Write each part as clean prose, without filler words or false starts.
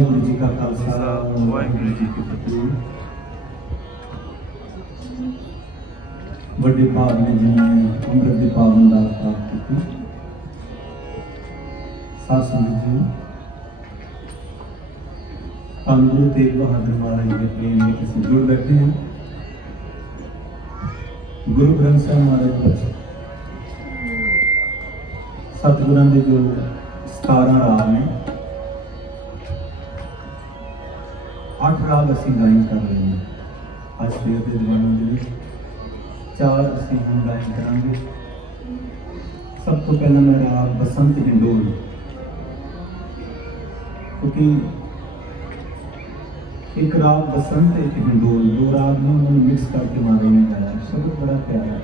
वाहिगुरू जी का खालसा वाहिगुरू जी की फतेह। बड़े भाव ने जिन्होंने अमृत की पावन दात प्राप्त की। साथ संगत जी, हम गुरु तेग बहादुर महाराज के प्रेम में किसी जुड़ बैठे हैं। गुरु ग्रंथ साहिब महाराज पर सतगुरां दे जो 17 राग ने, 8 राग असीं गायन कर रहे हैं। आज सवेर के दीवानों के लिए 4 असीं हम गायन करांगे। सब तो पहला मैं राग बसंत हिंडोल, क्योंकि एक राग बसंत एक हिंडोल, 2 राग में उन्होंने मिक्स करके महाराज ने गाया। शब्द बड़ा प्यारा है।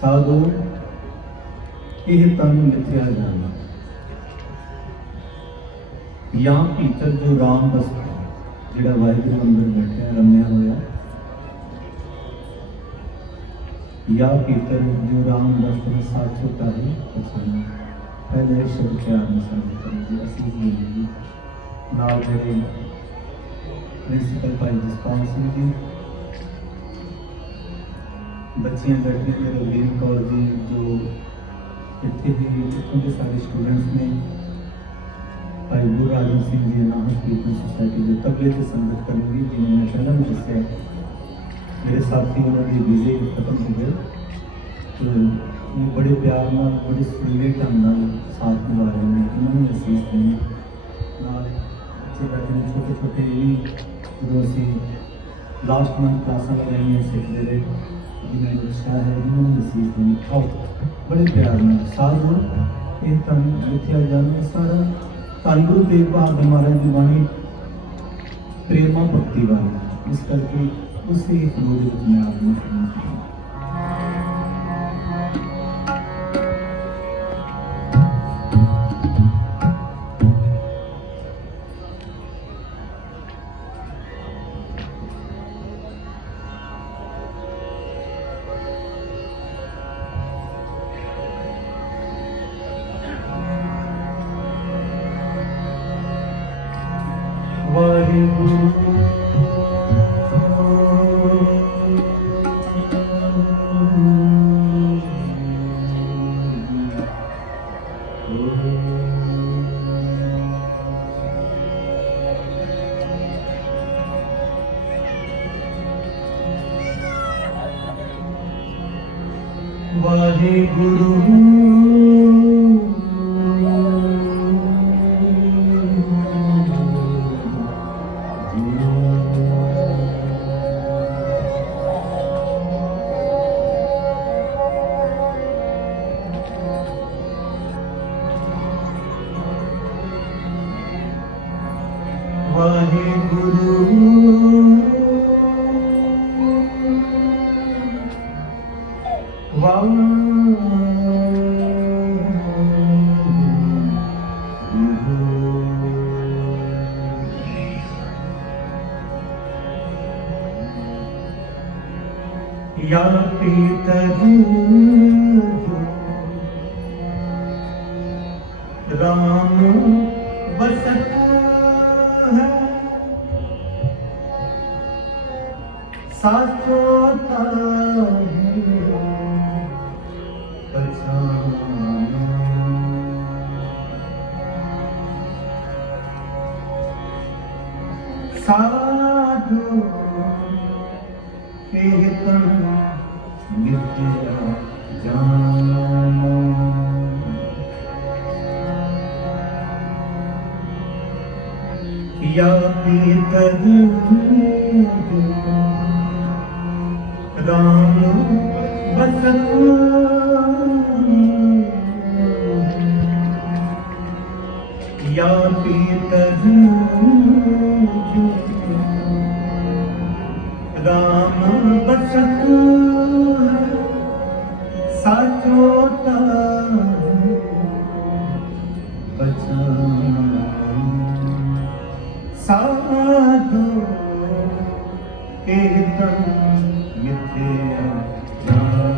साधो यह तन मिथ्या जाना, यहाँ भीतर जो राम बसता जिहड़ा वाहिगुरू अंदर बैठा रमया होया, या भीतर जो राम बसता साच होता है पहचाना। पहले शब्द प्यार में साझा करेंगे। असीं बोलेंगे नाल मेरे प्रिंसिपल भाई जसपाल सिंह जी, बच्चियां लड़कियां मेरे रवीन कौर जी, जो इतने भी इतों के सारे स्टूडेंट्स ने, भाई गुरराजन सिंह जी अनाहत कीर्तन सोसाइटी के तबले से संगत करेंगे, जिन्होंने पहला भी दस्या। मेरे साथी उन्होंने वीजे खत्म हो गए, तो बड़े प्यार नाल बड़े सुरीले ढंग नाल साथ निभा रहे हैं। इन्होंने असीस देनी बच्चे बैठे ने छोटे छोटे, जो असी लास्ट मंथ क्लासा लगाई सीखते रहे, जिन्हें उत्साह है, इन्होंने असीस देनी। आओ बड़े प्यार में साधु एक तन मिथ्या जान। सारा धन गुरु तेग बहादुर महाराज की वाणी प्रेमा भक्ति वाली, इस करके उसी फ्लो में आपने सुना। वाहिगुरु या पीतर राम बसत है, साचोता साधु कीर्तन मिथ्या जाना। या पीतर राम बसत, या पीतर राम बसत साचोता बचाना। साधु कीर्तन मिथ्या जाना।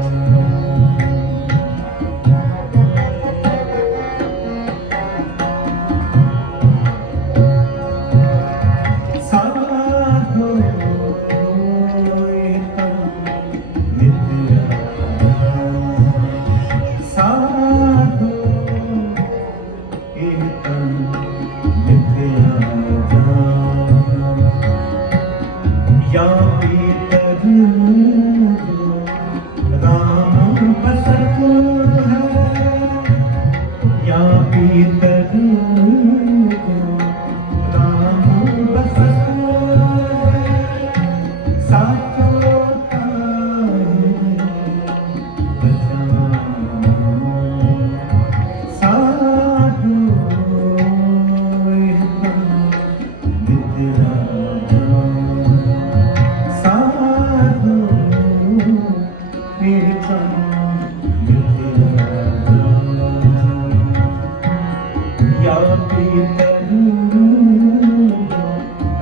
या प्रीतम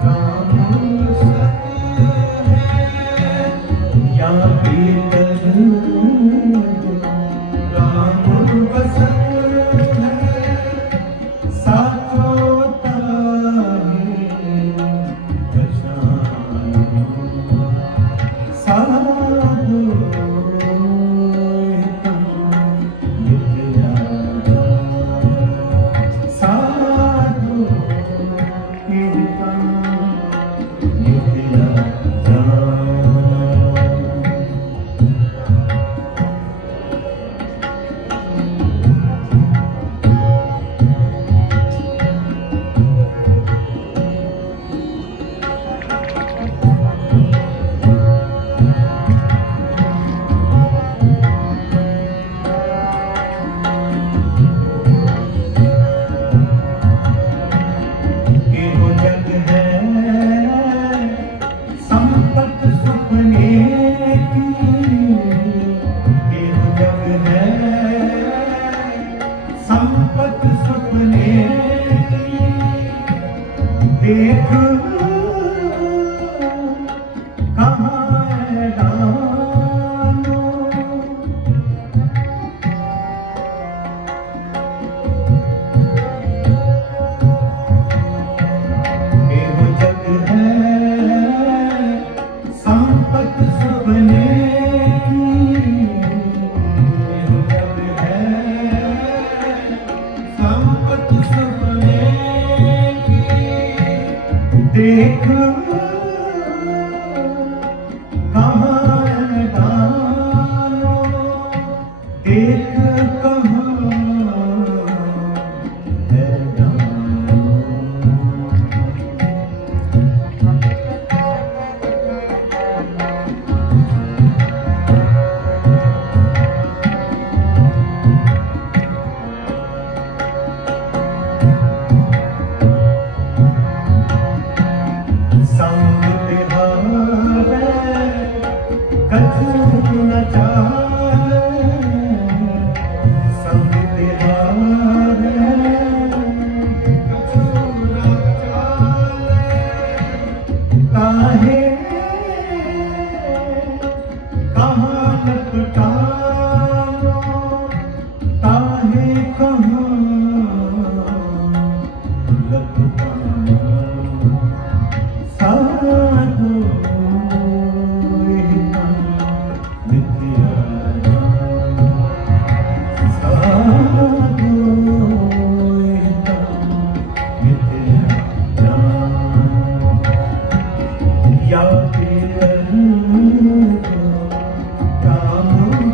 राम सत्य है, या प्रीतम राम वसत है, साथों ताहे पहचानो, साधु संपत सपने देख कहाँ है दानो, एहो जग है संपत सपने देख कहाँ है दानो, देख कहाँ है दानो। संग तिहारे कछु न चाले, संग तिहारे कछु न चाले, काहे कहाँ लपटानो, काहे कहाँ लपटानो, साधु या प्रिय राम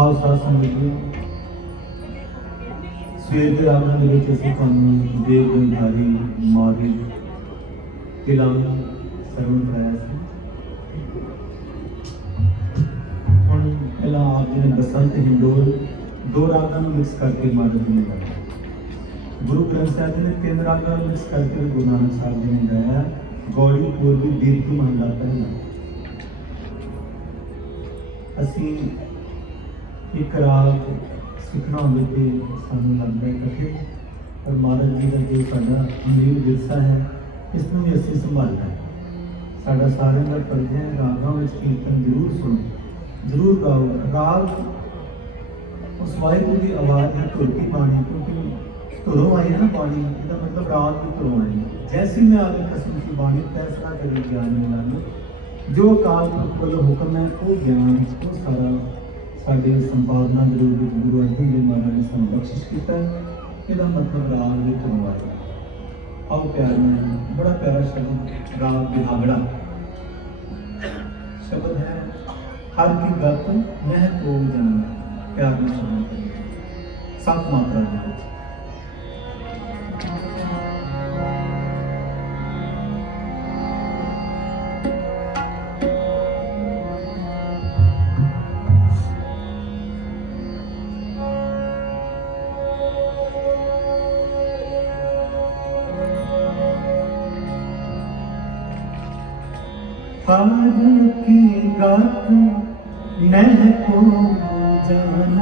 आओ साथ समझिए सवेर के रागां दे विच असीं तुहानूं देव गंधारी मारी किला सरवण कराया सी। हुण पहला आप जी ने बसंत हिंडोल दो रागां नूं मिक्स करके मारी जी ने गाया। गुरु ग्रंथ साहिब जी ने तीन रागां नूं मिक्स करके गुरु नानक साहब जी ने गाया गौड़ी पूर्वी दीर्घ महला पहला। असीं एक राग सीखना होवे ते सानूं लगदा है कठिन, पर महाराज जी का जो साडा अमीर विरसा है इसनूं भी असीं संभालना है। साडा सारिਆਂ ਦਾ फर्ज है रागां विच कीर्तन जरूर सुनो, जरूर गाओ। राग उस वाहिगुरू की आवाज़ है धुर की बाणी, क्योंकि धुरों आई है ना बाणी, इसका मतलब राग की धुरों आई है। जैसी में आगे कसम की बाणी फैसला करी ज्ञान मिलानी, जो अकाल पुरख वालों हुक्म है वो ज्ञान वो सारा साढ़े संपादना जरूर गुरु अर्जन देव महाराज ने सानू बख्शिश किया। इसका मतलब राग की धुरों आई। आओ प्यार में बड़ा प्यारा शब्द राग बिहागड़ा शब्द है। हर की गत मह को जान प्यार में सुना सात मात्रा है। हर की गत नह को जान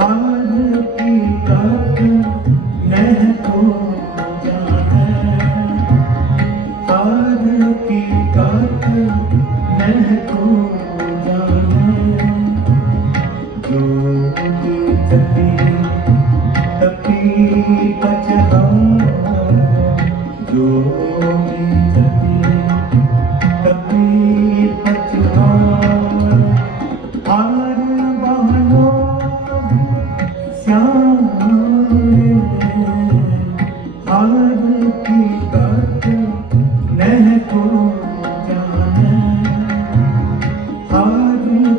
हर की गत नह को जान हर की गत नह को जान जो चली जो हर बहनो श्याम हर की गत नह को जान हर की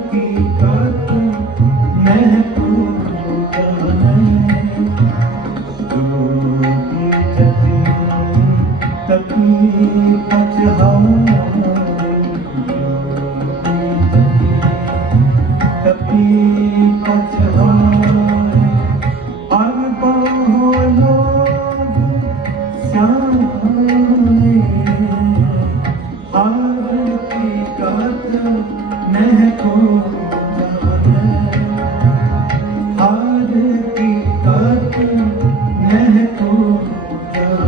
गत नह को जान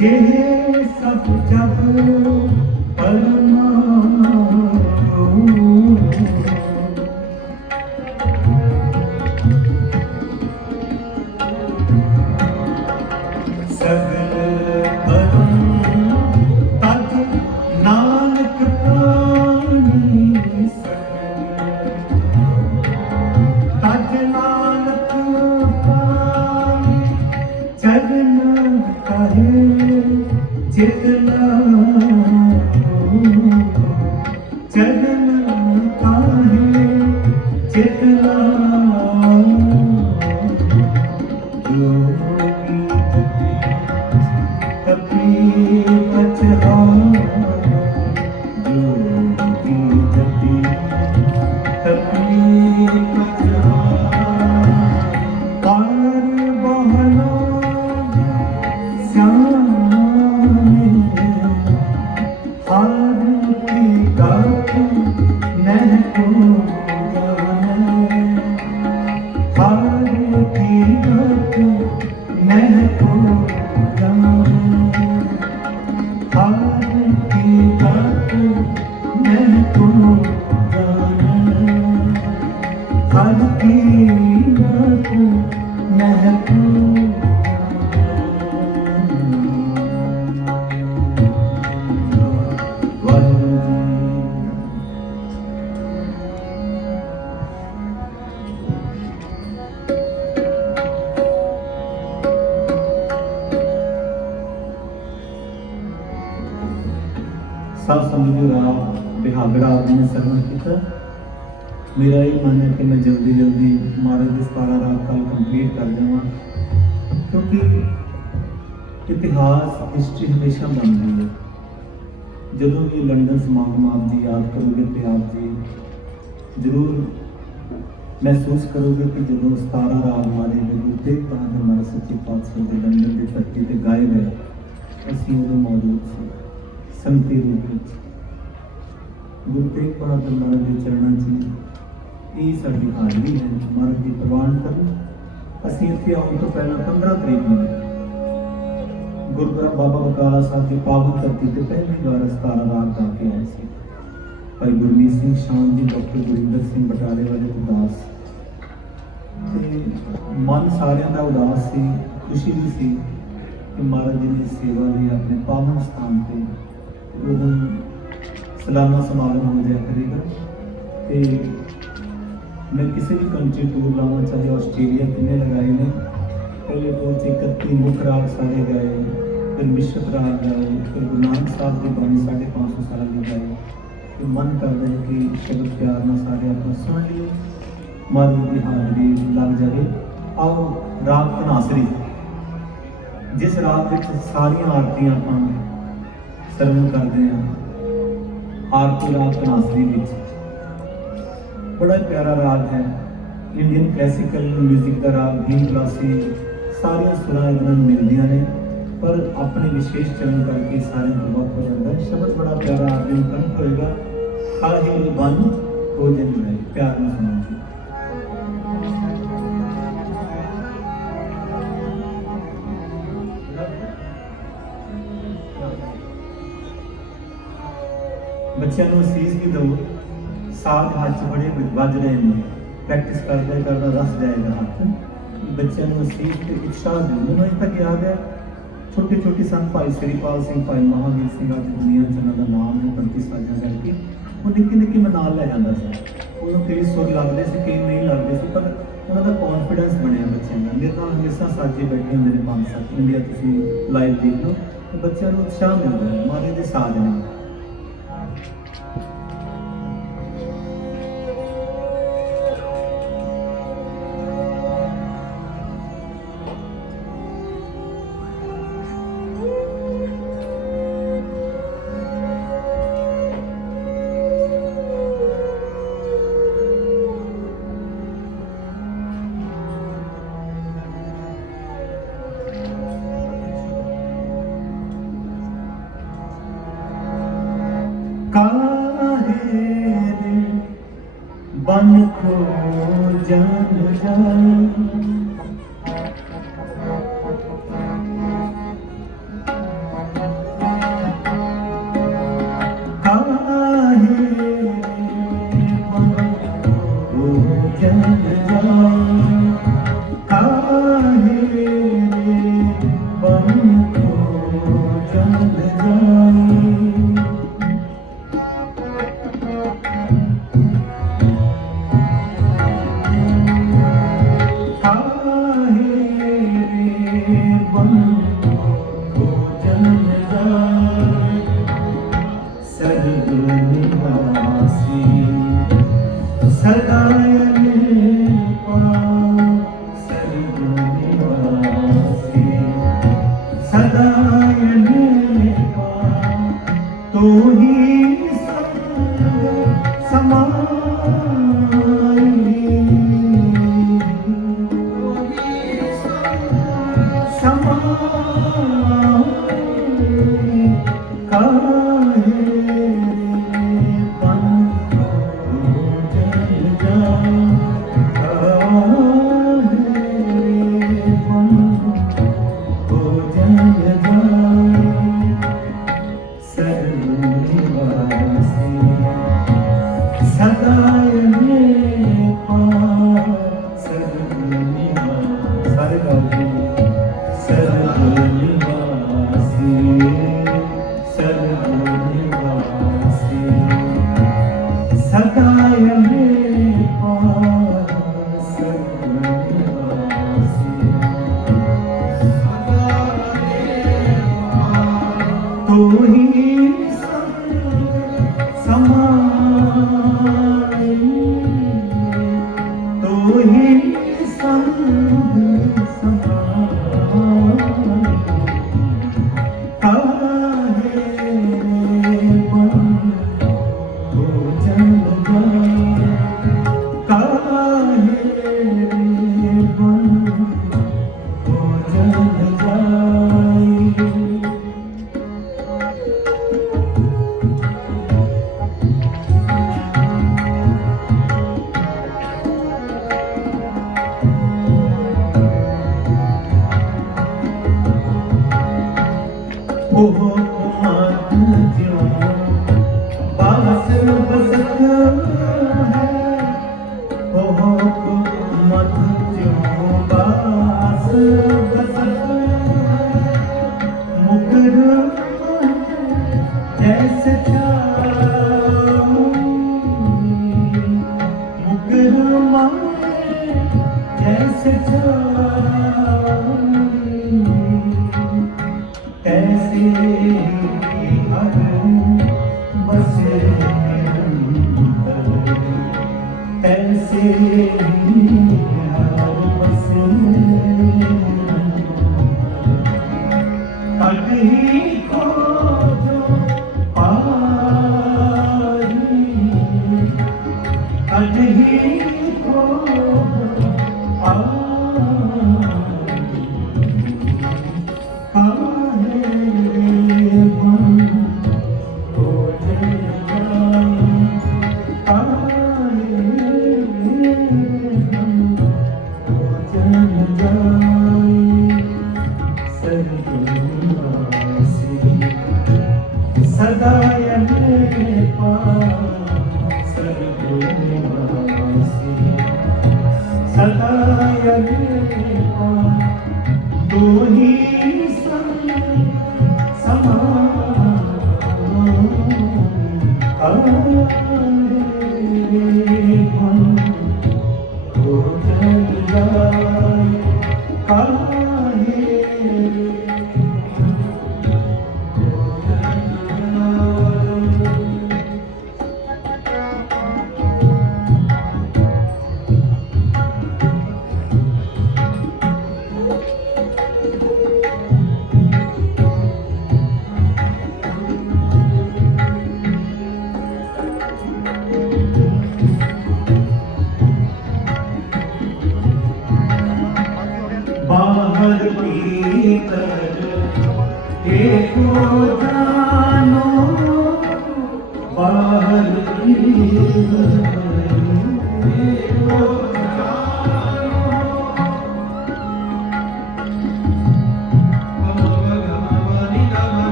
जे सब जब परमाणु सगल परम तज नानक प्राणी तज नानक प्राणी चरण कहे चेतना चरण कहे चेतना सब समझो राव बिहागड़ा आपने सरवण किया। मेरा ये मन है कि मैं जल्दी जल्दी महाराज के 17 राग कल कंप्लीट कर जावा, क्योंकि इतिहास हिस्ट्री हमेशा बन रही है। जदों भी लंडन समागम आप जी याद करोगे तो आप जी जरूर महसूस करोगे कि जो 17 राग हमारे गुरु तेग बहादुर महाराज सच्चे पातशाह के लंडन की धरती पर गाए गए, असीं उदों मौजूद सी संगती रूप में। गुरु तेग बहादुर महाराज के चरणों च ये साडी हाजरी है। महाराज जी प्रवान करन। असीं इत्थे आउण तो पहला 15 तरीक नूं गुरुद्वारा बाबा बकाला साहब की पावन धरती ते पहली बार 17 राग गा के आए थे। भाई गुरमीत सिंह शाम जी, डॉक्टर गुरिंदर सिंह बटाले वाले उदास, मन सारिਆਂ ਦਾ उदास सी, खुशी भी सी कि महाराज जी ने सेवा ली अपने पावन स्थान पे। उदों सालाना समागम हो जाया करेगा। तो मैं किसी भी कंट्री टूर लावा, चाहे आस्ट्रेलिया कितने लगाए ने, पहले टूर से 31 मुख राग सारे गाए, फिर मिश्रत राग गाए, फिर गुरु नानक साहब की बाणी 550 साल की गाए। तो मन करता है कि शब्द प्यार में सारे अपना सुन लिए, महाराज की हाजरी लग जाए। आओ राग धनासरी, जिस राग में सारिया आरतियां आप सरवण करते हैं, आरती राग धनासरी में बड़ा प्यारा राग है। इंडियन क्लासिकल म्यूजिक का राग भीम क्लासी सारिया सुरां इधर मिलदियां ने, पर अपने विशेष चरण करके सारे को वक्त हो जाता है। शब्द बड़ा प्यारा आदमी कंठ होएगा, खाही बन हो जन है प्यार में सुना। बच्चों को सीस भी दो, साथ हाथ च बड़े बज रहे हैं, प्रैक्टिस करते करना रस जाएगा हाथ। बच्चों को सीस के उत्साह दो। मैंने अज तक याद है छोटे छोटे सन भाई श्रीपाल सिंह, भाई महावीर सिंह, अज दुनिया च उन्होंने नाम है 35 साल करके, वो निक्के निक्के मैं नाल लै जाता था। उन्होंने कई सुर लगते थे, कई नहीं लगते थे, पर उन्होंने कॉन्फिडेंस बनया बच्चों का। मेरे नाल हमेशा साजे बैठे होंगे ने 5-7 इंडिया, तुम लाइव देख लो, तो बच्चों को उत्साह मिलता है महाराज के साज ने। बन को जान सदा यही तो ही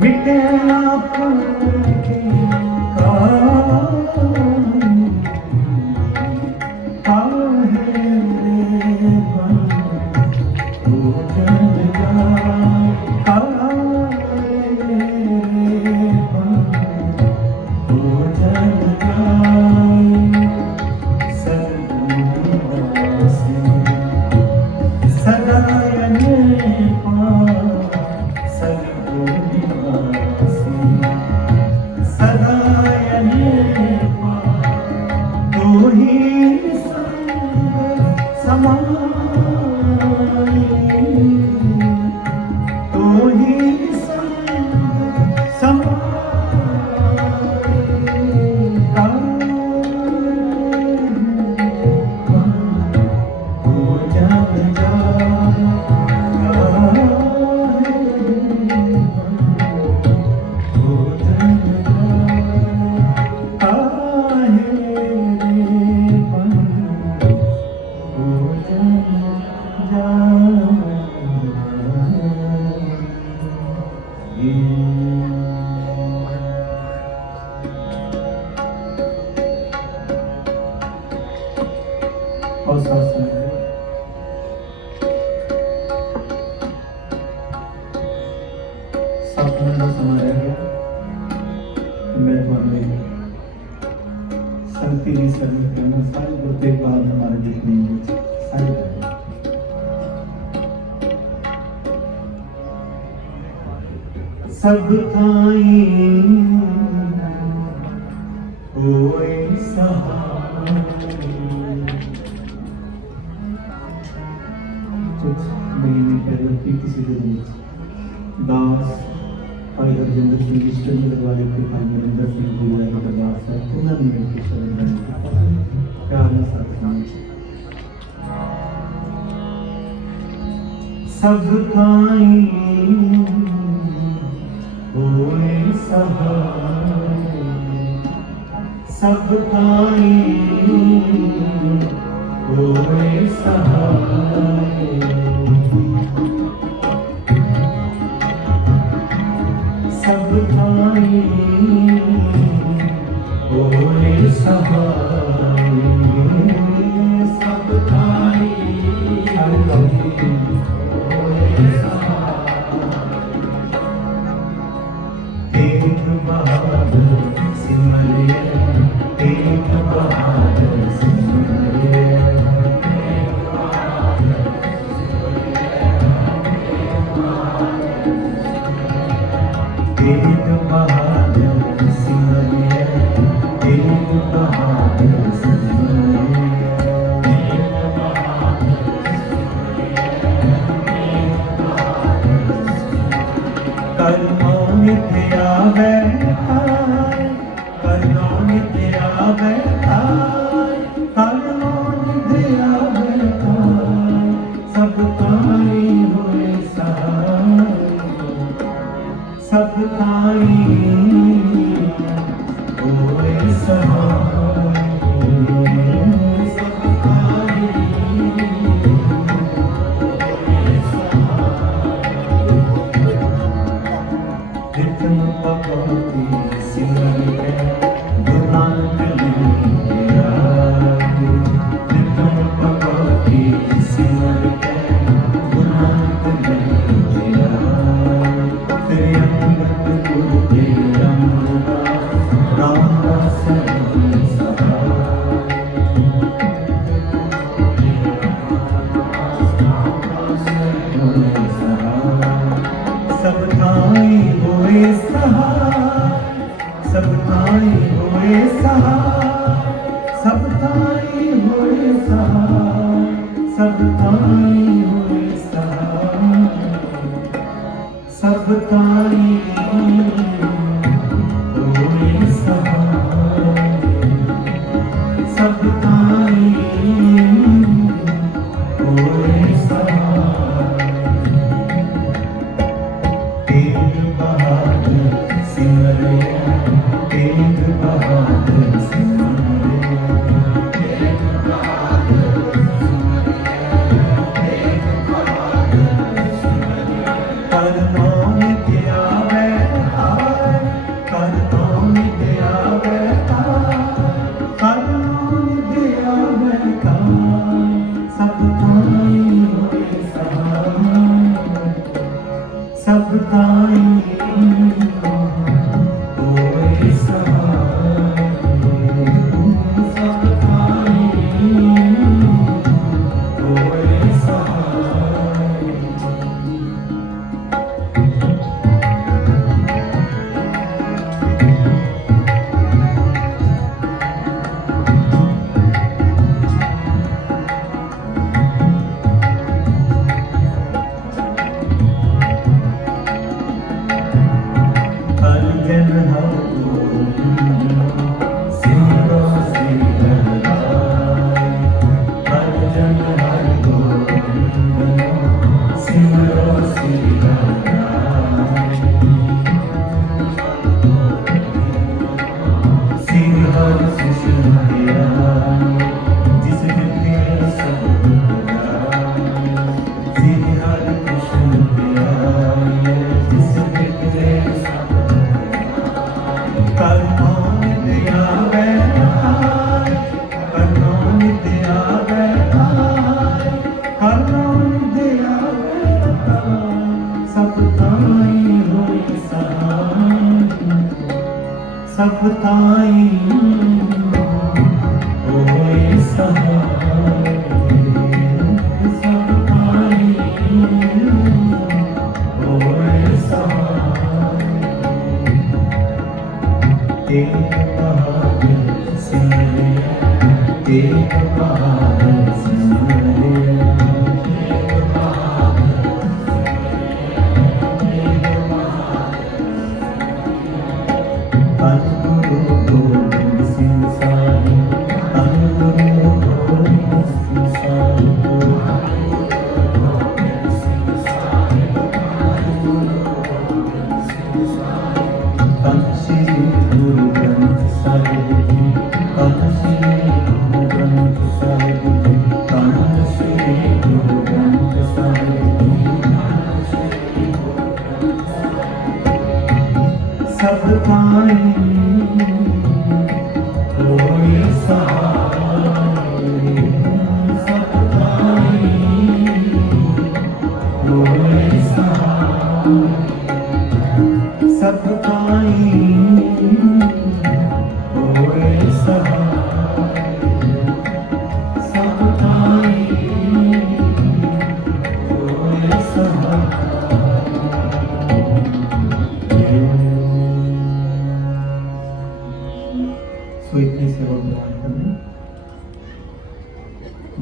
मिटे आपके और साथ सुनिए। सात मिनट का समय रह गया। मैं तुम्हारे संगति नहीं सर्विस करना सारी बोलते बाद हमारे बीच नहीं है सारी सब थाई होए सहाय कुछ महीने पहले किसी दिन दास भाई हरजिंदर सिंह ईश्वरी दरबार के भाई नरेंद्र सिंह जी के दरबार साहब उन्होंने मेरे शरण में प्यार के साथ सब खाई होए सहाय सब खाई होए सहाय सब खाई होए सहाय सब खाई होए सहाय एक बहादुर सिमरिया एक बहादुर सिमरिया एक बहादुर सिमरिया एक बहादुर सिमरिया कर्मों नित्या बैठाए कर्मों नित्या बैठाए कर्मों नित्या बैठाए सब ताई हुए सहाय सब ताई हुए सहाय सब ताई रितम पकौती सिमरिया गुरु नानक लिया रितम पकौती सिमरिया गुरु नानक लिया तेरे अंगत गुरु तेरे अमरदास रामदास सब ताई होए सहाय सब ताई होए सहाय सब ताई होए सहाय सब ताई होए सहाय सब ताई होए सहाय सब ताई होए सहाय एक बहादुर सिमरिया एक बहादुर सिमरिया एक बहादुर सिमरिया एक बहादुर सिमरिया कर्मों नित्या बैठाए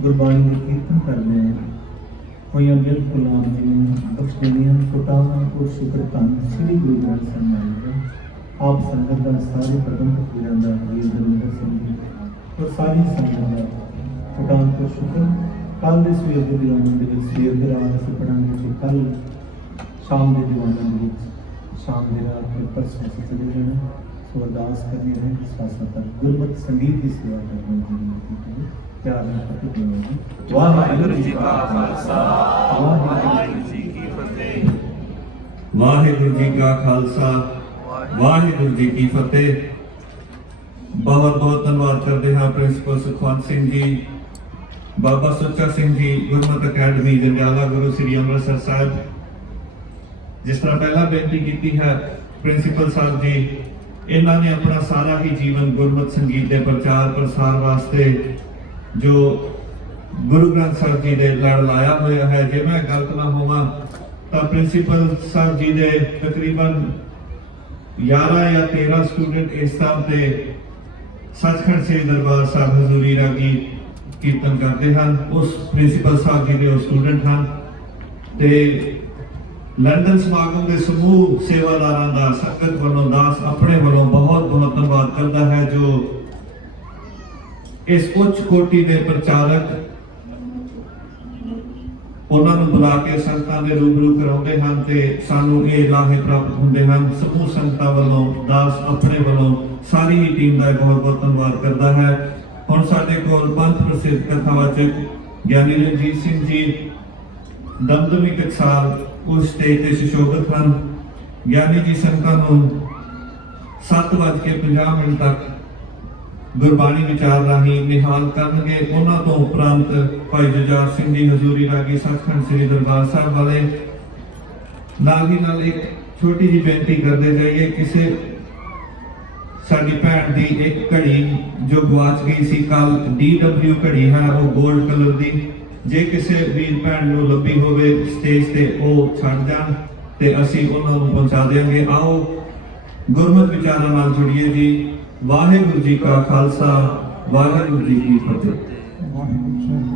ਗੁਰਬਾਣੀ ਦੇ ਕੀਰਤਨ ਕਰਦੇ ਹਾਂ ਹੋਈਆਂ ਬਿਲਕੁਲ ਆਪ ਜੀ ਨੂੰ ਬਖਸ਼ ਦੇਣੀਆਂ ਛੋਟਾ ਸ਼ੁਕਰ ਧੰਨ ਸ੍ਰੀ ਗੁਰੂ ਗ੍ਰੰਥ ਸਾਹਿਬ ਮਹਾਰਾਜ ਆਪ ਸੰਗਤ ਦਾ ਸਾਰੇ ਪ੍ਰਬੰਧਕ ਵੀਰਾਂ ਦਾ ਵੀਰ ਦਰਿੰਦਰ ਸਿੰਘ ਜੀ ਔਰ ਸਾਰੀ ਸੰਗਤ ਦਾ ਛੋਟਾ ਸ਼ੁਕਰ। ਕੱਲ੍ਹ ਦੇ ਸਵੇਰ ਦੇ ਦੀਵਾਨਾਂ ਦੇ ਵਿੱਚ ਸਵੇਰ ਦੇ ਰਾਤ ਅਸੀਂ ਪੜਾਂਗੇ ਕਿ ਕੱਲ੍ਹ ਸ਼ਾਮ ਦੇ ਦੀਵਾਨਾਂ ਦੇ ਵਿੱਚ ਸ਼ਾਮ ਦੇ ਰਾਤ ਫਿਰ ਪਰਸੋਂ ਅਸੀਂ ਚਲੇ ਜਾਣਾ। ਸੋ ਅਰਦਾਸ ਕਰਨੀ ਹੈ ਸਾਸਾ ਗੁਰਮਤਿ ਸੰਗੀਤ ਦੀ ਸੇਵਾ ਕਰਨੀ ਹੈ। ਵਾਹਿਗੁਰੂ ਜੀ ਕਾ ਖਾਲਸਾ ਵਾਹਿਗੁਰੂ ਜੀ ਕੀ ਫਤਿਹ। ਵਾਹਿਗੁਰੂ ਜੀ ਕਾ ਖਾਲਸਾ ਵਾਹਿਗੁਰੂ ਜੀ ਕੀ ਫਤਿਹ। ਬਹੁਤ ਬਹੁਤ ਧੰਨਵਾਦ ਕਰਦੇ ਹਾਂ ਪ੍ਰਿੰਸੀਪਲ ਸੁਖਵੰਤ ਸਿੰਘ ਜੀ, ਬਾਬਾ ਸੁੱਚਾ ਸਿੰਘ ਜੀ, ਗੁਰਮਤਿ ਅਕੈਡਮੀ ਜੰਡਿਆਲਾ, ਗੁਰੂ ਸ੍ਰੀ ਅੰਮ੍ਰਿਤਸਰ ਸਾਹਿਬ। ਜਿਸ ਤਰ੍ਹਾਂ ਪਹਿਲਾਂ ਬੇਨਤੀ ਕੀਤੀ ਹੈ ਪ੍ਰਿੰਸੀਪਲ ਸਾਹਿਬ ਜੀ, ਇਹਨਾਂ ਨੇ ਆਪਣਾ ਸਾਰਾ ਹੀ ਜੀਵਨ ਗੁਰਮਤਿ ਸੰਗੀਤ ਦੇ ਪ੍ਰਚਾਰ ਪ੍ਰਸਾਰ ਵਾਸਤੇ ਜੋ ਗੁਰੂ ਗ੍ਰੰਥ ਸਾਹਿਬ ਜੀ ਦੇ ਲੜ ਲਾਇਆ ਹੋਇਆ ਹੈ। ਜੇ ਮੈਂ ਗਲਤ ਨਾ ਹੋਵਾਂ ਤਾਂ ਪ੍ਰਿੰਸੀਪਲ ਸਾਹਿਬ ਜੀ ਦੇ ਤਕਰੀਬਨ 11 ਜਾਂ 13 ਸਟੂਡੈਂਟ ਇਸ ਸਥਾਨ ਤੇ ਸੱਚਖੰਡ ਸ੍ਰੀ ਦਰਬਾਰ ਸਾਹਿਬ ਹਜ਼ੂਰੀ ਰਾਗੀ ਕੀਰਤਨ ਕਰਦੇ ਹਨ। ਉਸ ਪ੍ਰਿੰਸੀਪਲ ਸਾਹਿਬ ਜੀ ਦੇ ਉਹ ਸਟੂਡੈਂਟ ਹਨ ਤੇ ਲੰਡਨ ਸਮਾਗਮ ਦੇ ਸਮੂਹ ਸੇਵਾਦਾਰਾਂ ਦਾ ਸੰਗਤ ਵੱਲੋਂ ਦਾਸ ਆਪਣੇ ਵੱਲੋਂ ਬਹੁਤ ਬਹੁਤ ਧੰਨਵਾਦ ਕਰਦਾ ਹੈ ਜੋ ਇਸ ਉੱਚ ਕੋਟੀ ਦੇ ਪ੍ਰਚਾਰਕ ਉਹਨਾਂ ਨੂੰ ਬੁਲਾ ਕੇ ਸੰਗਤਾਂ ਦੇ ਰੂਬਰੂ ਕਰਾਉਂਦੇ ਹਨ ਤੇ ਸਾਨੂੰ ਇਹ ਲਾਹੇ ਪ੍ਰਾਪਤ ਹੁੰਦੇ ਹਨ। ਸਮੂਹ ਸੰਗਤਾਂ ਵੱਲੋਂ ਦਾਸ ਆਪਣੇ ਵੱਲੋਂ ਸਾਰੀ ਹੀ ਟੀਮ ਦਾ ਬਹੁਤ ਬਹੁਤ ਧੰਨਵਾਦ ਕਰਦਾ ਹੈ। ਹੁਣ ਸਾਡੇ ਕੋਲ ਪੰਥ ਪ੍ਰਸਿੱਧ ਕਥਾਵਾਚਕ ਗਿਆਨੀ ਰਣਜੀਤ ਸਿੰਘ ਜੀ ਦਮਦਮੀ ਟਕਸਾਲ ਉਸ ਸਟੇਜ ਤੇ ਸੁਸ਼ੋਭਿਤ ਹਨ। ਗਿਆਨੀ ਜੀ ਸੰਗਤਾਂ ਨੂੰ 7:50 ਤੱਕ ਗੁਰਬਾਣੀ ਵਿਚਾਰ ਰਾਹੀਂ ਨਿਹਾਲ ਕਰਨਗੇ। ਉਹਨਾਂ ਤੋਂ ਉਪਰੰਤ ਭਾਈ ਜੁਝਾਰ ਸਿੰਘ ਜੀ ਹਜ਼ੂਰੀ ਰਾਗੀ ਸੱਚਖੰਡ ਸ੍ਰੀ ਦਰਬਾਰ ਸਾਹਿਬ ਵਾਲੇ ਨਾਲ ਹੀ ਨਾਲ ਇੱਕ छोटी जी बेनती करते जाइए। किसी साडी भैन दी एक घड़ी जो गवाच गई सी कल, DW घड़ी है वो गोल्ड कलर दी, जे किसी वीर भैन नूं लभी होवे स्टेज ते ओ छड़ जाण ते असीं उन्हां नूं पहुंचा देंगे। आओ गुरमत विचारां नाल जुड़िए जी। वाहिगुरू जी का खालसा, वाहिगुरू जी की फतेह। वाहिगुरू जी।